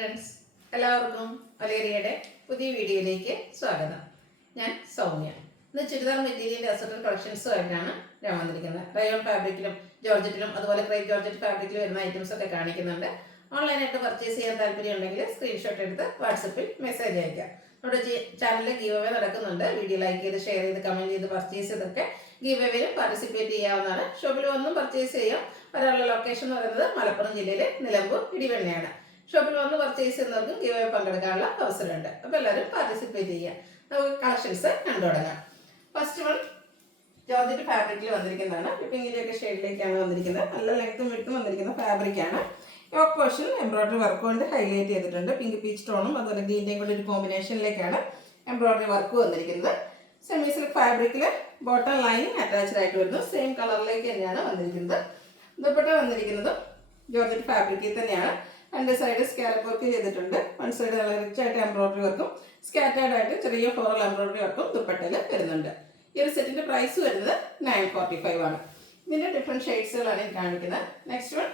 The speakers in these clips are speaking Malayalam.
ഫ്രണ്ട്സ്, എല്ലാവർക്കും വലേറിയയുടെ പുതിയ വീഡിയോയിലേക്ക് സ്വാഗതം. ഞാൻ സൗമ്യ. ഇന്ന് ചുരിദാർ മെറ്റീരിയലിൻ്റെ അസറ്റൽ കളക്ഷൻസുമായിട്ടാണ് ഞാൻ വന്നിരിക്കുന്നത്. റയോൺ ഫാബ്രിക്കിലും ജോർജറ്റിലും അതുപോലെ ക്രേപ്പ് ജോർജറ്റ് ഫാബ്രിക്കിൽ വരുന്ന ഐറ്റംസ് ഒക്കെ കാണിക്കുന്നുണ്ട്. ഓൺലൈനായിട്ട് പർച്ചേസ് ചെയ്യാൻ താല്പര്യം ഉണ്ടെങ്കിൽ സ്ക്രീൻഷോട്ട് എടുത്ത് വാട്സപ്പിൽ മെസ്സേജ് അയക്കാം. നമ്മുടെ ചാനലിൽ ഗീവ് അവേ നടക്കുന്നുണ്ട്. വീഡിയോ ലൈക്ക് ചെയ്ത് ഷെയർ ചെയ്ത് കമൻറ്റ് ചെയ്ത് പർച്ചേസ് ചെയ്തൊക്കെ ഗീവ് അവേയിലും പാർട്ടിസിപ്പേറ്റ് ചെയ്യാവുന്നതാണ്. ഷോപ്പിൽ വന്നും പർച്ചേസ് ചെയ്യാം. ഒരാളുടെ ലൊക്കേഷൻ എന്ന് പറയുന്നത് മലപ്പുറം ജില്ലയിലെ നിലമ്പൂർ ഇടിവെണ്ണയാണ്. ഷോപ്പിൽ വന്ന് പർച്ചേസ് ചെയ്യുന്നവർക്കും ഗീവ് അവേ പങ്കെടുക്കാനുള്ള അവസരമുണ്ട്. അപ്പോൾ എല്ലാവരും പാർട്ടിസിപ്പേറ്റ് ചെയ്യാം. നമുക്ക് കളക്ഷൻസ് കണ്ടു തുടങ്ങാം. ഫസ്റ്റ് വൺ ജോർജറ്റ് ഫാബ്രിക്കിൽ വന്നിരിക്കുന്നതാണ്. പിങ്കിൻ്റെയൊക്കെ ഷെയ്ഡിലേക്കാണ് വന്നിരിക്കുന്നത്. നല്ല ലെങ്ത്തും വിട്ടും വന്നിരിക്കുന്ന ഫാബ്രിക്കാണ്. യോക്ക് പോർഷൻ എംബ്രോയ്ഡറി വർക്ക് കൊണ്ട് ഹൈലൈറ്റ് ചെയ്തിട്ടുണ്ട്. പിങ്ക് പീച്ച് ടോണും അതുപോലെ ഗ്രീൻ്റെയും കൂടി ഒരു കോമ്പിനേഷനിലേക്കാണ് എംബ്രോയ്ഡറി വർക്ക് വന്നിരിക്കുന്നത്. സെമി സിൽക്ക് ഫാബ്രിക്കിൽ ബോട്ടം ലൈനിങ് അറ്റാച്ച്ഡ് ആയിട്ട് വരുന്നു. സെയിം കളറിലേക്ക് തന്നെയാണ് വന്നിരിക്കുന്നത്. ദുപ്പട്ട വന്നിരിക്കുന്നത് ജോർജറ്റ് ഫാബ്രിക്കിൽ തന്നെയാണ്. രണ്ട് സൈഡ് സ്കാലപ്പ് വർക്ക് ചെയ്തിട്ടുണ്ട്. വൺ സൈഡ് നല്ല റിച്ച് ആയിട്ട് എംബ്രോയ്ഡറി വർക്കും സ്കാറ്റേർഡ് ആയിട്ട് ചെറിയ ഫ്ലോറൽ എംബ്രോയ്ഡറി വർക്കും ദുപ്പട്ടയിൽ വരുന്നുണ്ട്. ഈ ഒരു സെറ്റിന്റെ പ്രൈസ് വരുന്നത് 945 ആണ്. ഇതിന്റെ ഡിഫറെന്റ് ഷെയ്ഡ്സുകളാണ് ഈ കാണിക്കുന്നത്. നെക്സ്റ്റ് വൺ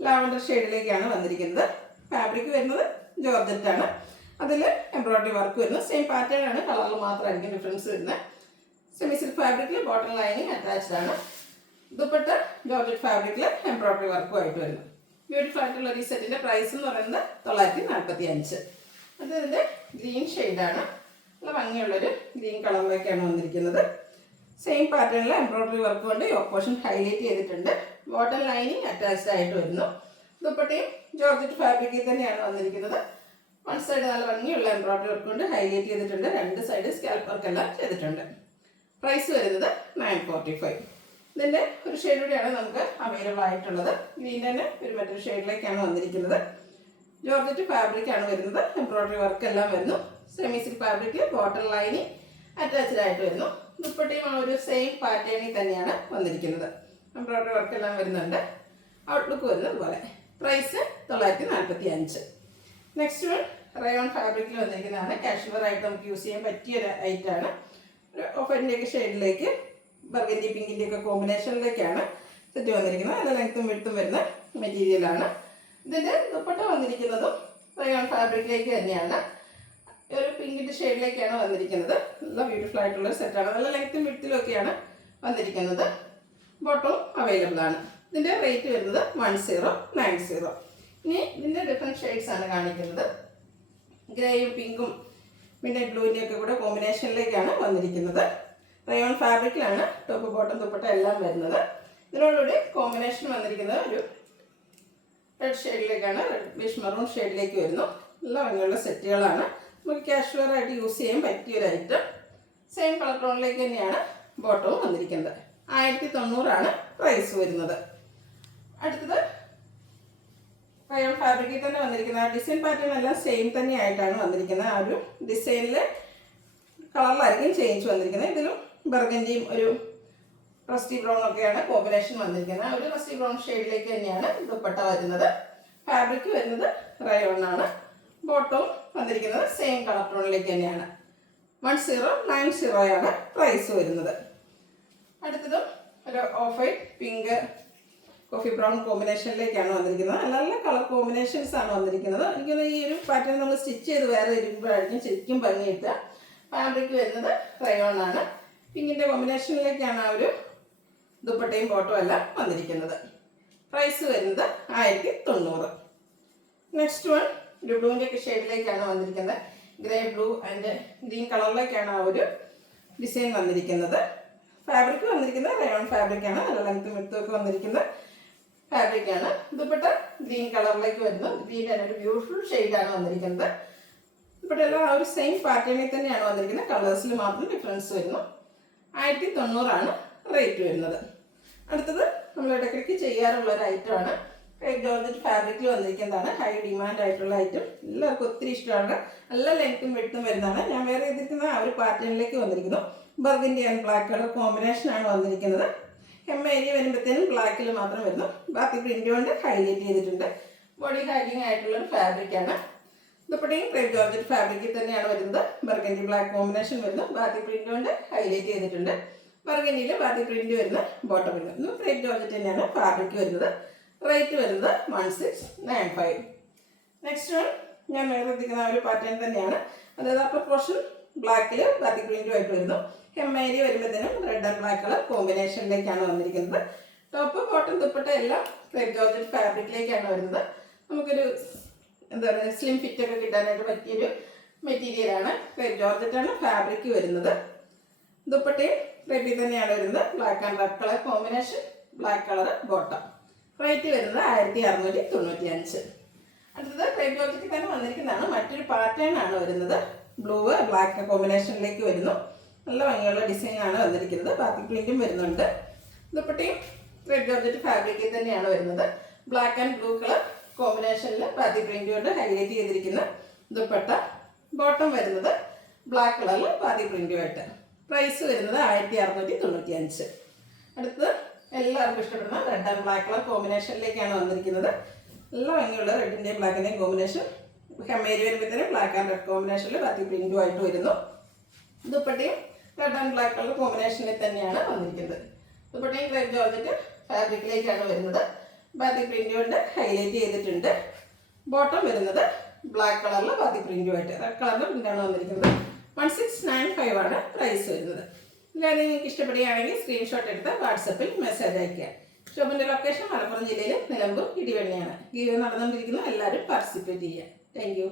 ലാവൻഡർ ഷെയ്ഡിലേക്കാണ് വന്നിരിക്കുന്നത്. ഫാബ്രിക് വരുന്നത് ജോർജറ്റ് ആണ്. അതിൽ എംബ്രോയ്ഡറി വർക്ക് വരുന്നത് സെയിം പാറ്റേൺ ആണ്. കളറിൽ മാത്രമായിരിക്കും ഡിഫറൻസ് വരുന്നത്. സെമി സിൽക്ക് ഫാബ്രിക്കിൽ ബോട്ടം ലൈനിങ് അറ്റാച്ച്ഡ് ആണ്. ദുപ്പട്ട ജോർജറ്റ് ഫാബ്രിക്കിൽ എംബ്രോയ്ഡറി വർക്കുമായിട്ട് വരുന്നു. ബ്യൂട്ടിഫുൾ ആയിട്ടുള്ള ഈ സെറ്റിന്റെ പ്രൈസ് എന്ന് പറയുന്നത് 945. അത് ഇതിന്റെ ഗ്രീൻ ഷെയ്ഡാണ്. നല്ല ഭംഗിയുള്ളൊരു ഗ്രീൻ കളറിലേക്കാണ് വന്നിരിക്കുന്നത്. സെയിം പാറ്റേണിൽ എംബ്രോയ്ഡറി വർക്ക് കൊണ്ട് യോക്ക് പോർഷൻ ഹൈലൈറ്റ് ചെയ്തിട്ടുണ്ട്. ബോട്ടം ലൈനിങ് അറ്റാച്ച്ഡ് ആയിട്ട് വരുന്നു. ദുപ്പട്ടയും ജോർജറ്റ് ഫാബ്രിക്കിൽ തന്നെയാണ് വന്നിരിക്കുന്നത്. വൺ സൈഡ് നല്ല ഭംഗിയുള്ള എംബ്രോയ്ഡറി വർക്ക് കൊണ്ട് ഹൈലൈറ്റ് ചെയ്തിട്ടുണ്ട്. രണ്ട് സൈഡ് സ്കാൽപ്പ് വർക്ക് എല്ലാം ചെയ്തിട്ടുണ്ട്. പ്രൈസ് വരുന്നത് 945. ഇതിൻ്റെ ഒരു ഷെയ്ഡ് കൂടിയാണ് നമുക്ക് അവൈലബിൾ ആയിട്ടുള്ളത്. ഗ്രീൻ തന്നെ ഒരു മറ്റൊരു ഷെയ്ഡിലേക്കാണ് വന്നിരിക്കുന്നത്. ജോർജറ്റ് ഫാബ്രിക്കാണ് വരുന്നത്. എംബ്രോയ്ഡറി വർക്ക് എല്ലാം വരുന്നു. സെമി സിൽക്ക് ഫാബ്രിക്കിൽ ബോട്ടം ലൈനിങ് അറ്റാച്ച്ഡ് ആയിട്ട് വരുന്നു. ദുപ്പട്ടയും ആ ഒരു സെയിം പാറ്റേണിൽ തന്നെയാണ് വന്നിരിക്കുന്നത്. എംബ്രോയ്ഡറി വർക്ക് എല്ലാം വരുന്നുണ്ട്. ഔട്ട്ലുക്ക് വരുന്നത് പോലെ. പ്രൈസ് 945. നെക്സ്റ്റ് വൺ റയോൺ ഫാബ്രിക്കിൽ വന്നിരിക്കുന്നതാണ്. കാഷ്വർ ആയിട്ട് നമുക്ക് യൂസ് ചെയ്യാൻ പറ്റിയൊരു ഐറ്റമാണ്. ഒരു ഓഫറിൻ്റെയൊക്കെ ഷെയ്ഡിലേക്ക് ബർഗൻഡി പിങ്കിൻ്റെയൊക്കെ കോമ്പിനേഷനിലേക്കാണ് സെറ്റ് വന്നിരിക്കുന്നത്. നല്ല ലെങ്ത്തും വിട്ടും വരുന്ന മെറ്റീരിയലാണ്. ഇതിൻ്റെ ദുപ്പട്ട വന്നിരിക്കുന്നതും റയോൺ ഫാബ്രിക്കിലേക്ക് തന്നെയാണ്. ഒരു പിങ്കിൻ്റെ ഷെയ്ഡിലേക്കാണ് വന്നിരിക്കുന്നത്. നല്ല ബ്യൂട്ടിഫുൾ ആയിട്ടുള്ള സെറ്റാണ്. നല്ല ലെങ്ത്തും വിട്ടിലൊക്കെയാണ് വന്നിരിക്കുന്നത്. ബോട്ടവും അവൈലബിൾ ആണ്. ഇതിൻ്റെ റേറ്റ് വരുന്നത് 1090. ഇനി ഇതിൻ്റെ ഡിഫറെൻറ്റ് ഷെയ്ഡ്സ് ആണ് കാണിക്കുന്നത്. ഗ്രേയും പിങ്കും പിന്നെ ബ്ലൂവിൻ്റെയൊക്കെ കൂടെ കോമ്പിനേഷനിലേക്കാണ് വന്നിരിക്കുന്നത്. റയോൺ ഫാബ്രിക്കിലാണ് ടോപ്പ് ബോട്ടം ദുപ്പട്ട എല്ലാം വരുന്നത്. ഇതിനോടുകൂടി കോമ്പിനേഷൻ വന്നിരിക്കുന്നത് ഒരു റെഡ് ഷെയ്ഡിലേക്കാണ്. റെഡ് മെറൂൺ ഷെയ്ഡിലേക്ക് വരുന്നു. നല്ല ഭംഗിയുള്ള സെറ്റുകളാണ്. നമുക്ക് കാഷ്വർ ആയിട്ട് യൂസ് ചെയ്യാൻ പറ്റിയൊരു ഐറ്റം. സെയിം കളർ ടോണിലേക്ക് തന്നെയാണ് ബോട്ടവും വന്നിരിക്കുന്നത്. 1090 പ്രൈസ് വരുന്നത്. അടുത്തത് റയോൺ ഫാബ്രിക്കിൽ തന്നെ വന്നിരിക്കുന്നത്. ആ ഡിസൈൻ പാറ്റേൺ എല്ലാം സെയിം തന്നെ ആയിട്ടാണ് വന്നിരിക്കുന്നത്. ആ ഒരു ഡിസൈനിൽ കളറിലായിരിക്കും ചേഞ്ച് വന്നിരിക്കുന്നത്. ഇതിലും ബർഗൻഡിയും ഒരു റസ്റ്റി ബ്രൗൺ ഒക്കെയാണ് കോമ്പിനേഷൻ വന്നിരിക്കുന്നത്. ഒരു റസ്റ്റി ബ്രൗൺ ഷെയ്ഡിലേക്ക് തന്നെയാണ് ദുപ്പട്ട വരുന്നത്. ഫാബ്രിക് വരുന്നത് റയോൺ ആണ്. ബോട്ടവും വന്നിരിക്കുന്നത് സെയിം കളർ ടോണിലേക്ക് തന്നെയാണ്. 1090 പ്രൈസ് വരുന്നത്. അടുത്തതും ഒരു off white pink coffee brown കോമ്പിനേഷനിലേക്കാണ് വന്നിരിക്കുന്നത്. നല്ല നല്ല കളർ കോമ്പിനേഷൻസ് ആണ് വന്നിരിക്കുന്നത്. എനിക്കൊന്ന് ഈ ഒരു പാറ്റേൺ നമ്മൾ സ്റ്റിച്ച് ചെയ്ത് വേറെ ഇരിക്കുമ്പോഴായിരിക്കും ശരിക്കും ഭംഗിയിട്ട്. ഫാബ്രിക് വരുന്നത് റയോൺ ആണ്. പിങ്കിൻ്റെ കോമ്പിനേഷനിലേക്കാണ് ആ ഒരു ദുപ്പട്ടയും ബോട്ടവും എല്ലാം വന്നിരിക്കുന്നത്. പ്രൈസ് വരുന്നത് 1090. നെക്സ്റ്റ് വൺ ഒരു ബ്ലൂവിൻ്റെയൊക്കെ ഷെയ്ഡിലേക്കാണ് വന്നിരിക്കുന്നത്. ഗ്രേ ബ്ലൂ ആൻഡ് ഗ്രീൻ കളറിലേക്കാണ് ആ ഒരു ഡിസൈൻ വന്നിരിക്കുന്നത്. ഫാബ്രിക് വന്നിരിക്കുന്നത് റയോൺ ഫാബ്രിക്കാണ്. നല്ല ലെങ്ത്തും വിട്ടും ഒക്കെ വന്നിരിക്കുന്ന ഫാബ്രിക്കാണ്. ദുപ്പട്ട ഗ്രീൻ കളറിലേക്ക് വരുന്നു. ഗ്രീൻ തന്നെ ഒരു ബ്യൂട്ടിഫുൾ ഷെയ്ഡാണ് വന്നിരിക്കുന്നത്. ദുപ്പട്ട എല്ലാം ആ ഒരു സെയിം പാറ്റേണിൽ തന്നെയാണ് വന്നിരിക്കുന്നത്. കളേഴ്സിൽ മാത്രം ഡിഫറൻസ് വരുന്നു. 1090 റേറ്റ് വരുന്നത്. അടുത്തത് നമ്മൾ ഇടയ്ക്കിടയ്ക്ക് ചെയ്യാറുള്ള ഒരു ഐറ്റമാണ്. ജോർജറ്റ് ഫാബ്രിക്കിൽ വന്നിരിക്കുന്നതാണ്. ഹൈ ഡിമാൻഡ് ആയിട്ടുള്ള ഐറ്റം. എല്ലാവർക്കും ഒത്തിരി ഇഷ്ടമാണ്. നല്ല ലെങ്ത്തും വെട്ടും വരുന്നതാണ്. ഞാൻ വേറെ ചെയ്തിരിക്കുന്ന ആ ഒരു പാറ്റേണിലേക്ക് വന്നിരിക്കുന്നു. ബർഗൻഡി ആൻഡ് ബ്ലാക്ക് കളർ കോമ്പിനേഷനാണ് വന്നിരിക്കുന്നത്. ഏരിയ വരുമ്പോഴത്തേനും ബ്ലാക്കിൽ മാത്രം വരുന്നു. ബാക്കി പ്രിൻ്റ് കൊണ്ട് ഹൈലൈറ്റ് ചെയ്തിട്ടുണ്ട്. ബോഡി ഹാഗിങ് ആയിട്ടുള്ള ഒരു ഫാബ്രിക്കാണ്. ദുപ്പട്ടയും ക്രേപ്പ് ജോർജറ്റ് ഫാബ്രിക്കിൽ തന്നെയാണ് വരുന്നത്. ബർഗൻഡി ബ്ലാക്ക് കോമ്പിനേഷൻ വരുന്നു. ബാക്കി പ്രിൻ്റ് കൊണ്ട് ഹൈലൈറ്റ് ചെയ്തിട്ടുണ്ട്. ബർഗൻഡിയിൽ ബാക്കി പ്രിൻ്റ് വരുന്ന ബോട്ടം വരുന്നു. ക്രേപ്പ് ജോർജറ്റ് തന്നെയാണ് ഫാബ്രിക് വരുന്നത്. റേറ്റ് വരുന്നത് 1695. നെക്സ്റ്റ് വൺ ഞാൻ മേലെ എത്തിക്കുന്ന ആ ഒരു പാറ്റേൺ തന്നെയാണ്. അതായത് അപ്പർ പോർഷൻ ബ്ലാക്കിൽ ബാത്തിക് പ്രിൻറ്റുമായിട്ട് വരുന്നു. ഹെമ്മേരി വരുമ്പോഴത്തേനും റെഡ് ആൻഡ് ബ്ലാക്ക് കളർ കോമ്പിനേഷനിലേക്കാണ് വന്നിരിക്കുന്നത്. ടോപ്പ് ബോട്ടം ദുപ്പട്ട എല്ലാം ക്രേപ്പ് ജോർജറ്റ് ഫാബ്രിക്കിലേക്കാണ് വരുന്നത്. നമുക്കൊരു എന്താ പറയുക സ്ലിം ഫിറ്റൊക്കെ കിട്ടാനായിട്ട് പറ്റിയൊരു മെറ്റീരിയലാണ്. ക്രേപ്പ് ജോർജറ്റാണ് ഫാബ്രിക് വരുന്നത്. ദുപ്പട്ടയും ക്രേപ്പിൽ തന്നെയാണ് വരുന്നത്. Black and red colour combination, black colour bottom. Rate വരുന്നത് 1695. അടുത്തത് ക്രേപ്പ് ജോർജറ്റിൽ തന്നെ വന്നിരിക്കുന്നതാണ്. മറ്റൊരു പാറ്റേൺ ആണ് വരുന്നത്. ബ്ലൂ ബ്ലാക്ക് കോമ്പിനേഷനിലേക്ക് വരുന്നു. നല്ല ഭംഗിയുള്ള ഡിസൈനാണ് വന്നിരിക്കുന്നത്. ബാത്തിക് പ്രിന്റും വരുന്നുണ്ട്. ദുപ്പട്ടയും ക്രേപ്പ് ജോർജറ്റ് ഫാബ്രിക്കിൽ തന്നെയാണ് വരുന്നത്. ബ്ലാക്ക് ആൻഡ് ബ്ലൂ കളർ കോമ്പിനേഷനിൽ ബാത്തിക് പ്രിന്റ് കൊണ്ട് ഹൈലൈറ്റ് ചെയ്തിരിക്കുന്ന ദുപ്പട്ട. ബോട്ടം വരുന്നത് ബ്ലാക്ക് കളറിൽ ബാത്തിക് പ്രിന്റുമായിട്ട്. പ്രൈസ് വരുന്നത് 1695. അടുത്തത് എല്ലാവർക്കും ഇഷ്ടപ്പെടുന്ന റെഡ് ആൻഡ് ബ്ലാക്ക് കളർ കോമ്പിനേഷനിലേക്കാണ് വന്നിരിക്കുന്നത്. നല്ല ഭംഗിയുള്ള റെഡിൻ്റെയും ബ്ലാക്കിൻ്റെയും കോമ്പിനേഷൻ. ഹെമ്മേരി വരുമ്പോഴത്തേനും ബ്ലാക്ക് ആൻഡ് റെഡ് കോമ്പിനേഷനിൽ ബാത്തിക് പ്രിന്റുമായിട്ട് വരുന്നു. ദുപ്പട്ടയും റെഡ് ആൻഡ് ബ്ലാക്ക് കളർ കോമ്പിനേഷനിൽ തന്നെയാണ് വന്നിരിക്കുന്നത്. ദുപ്പട്ടയും ക്രേപ്പ് ജോർജറ്റ് ഫാബ്രിക്കിലേക്കാണ് വരുന്നത്. ബാത്തിക് പ്രിന്റ് കൊണ്ട് ഹൈലൈറ്റ് ചെയ്തിട്ടുണ്ട്. ബോട്ടം വരുന്നത് ബ്ലാക്ക് കളറിൽ ബാത്തിക് പ്രിന്റുമായിട്ട്. റെഡ് കളറിൻ്റെ പ്രിന്റാണ് വന്നിരിക്കുന്നത്. 1695 ആണ് പ്രൈസ് വരുന്നത്. ഇല്ലാതെ നിങ്ങൾക്ക് ഇഷ്ടപ്പെടുകയാണെങ്കിൽ സ്ക്രീൻഷോട്ട് എടുത്ത് വാട്സപ്പിൽ മെസ്സേജ് അയയ്ക്കുക. ഷോപ്പിൻ്റെ ലൊക്കേഷൻ മലപ്പുറം ജില്ലയിൽ നിലമ്പൂർ ഇടിവെണ്ണിയാണ്. ഗീവ് നടന്നുകൊണ്ടിരിക്കുന്ന എല്ലാവരും പാർട്ടിസിപ്പേറ്റ് ചെയ്യുക. Thank you.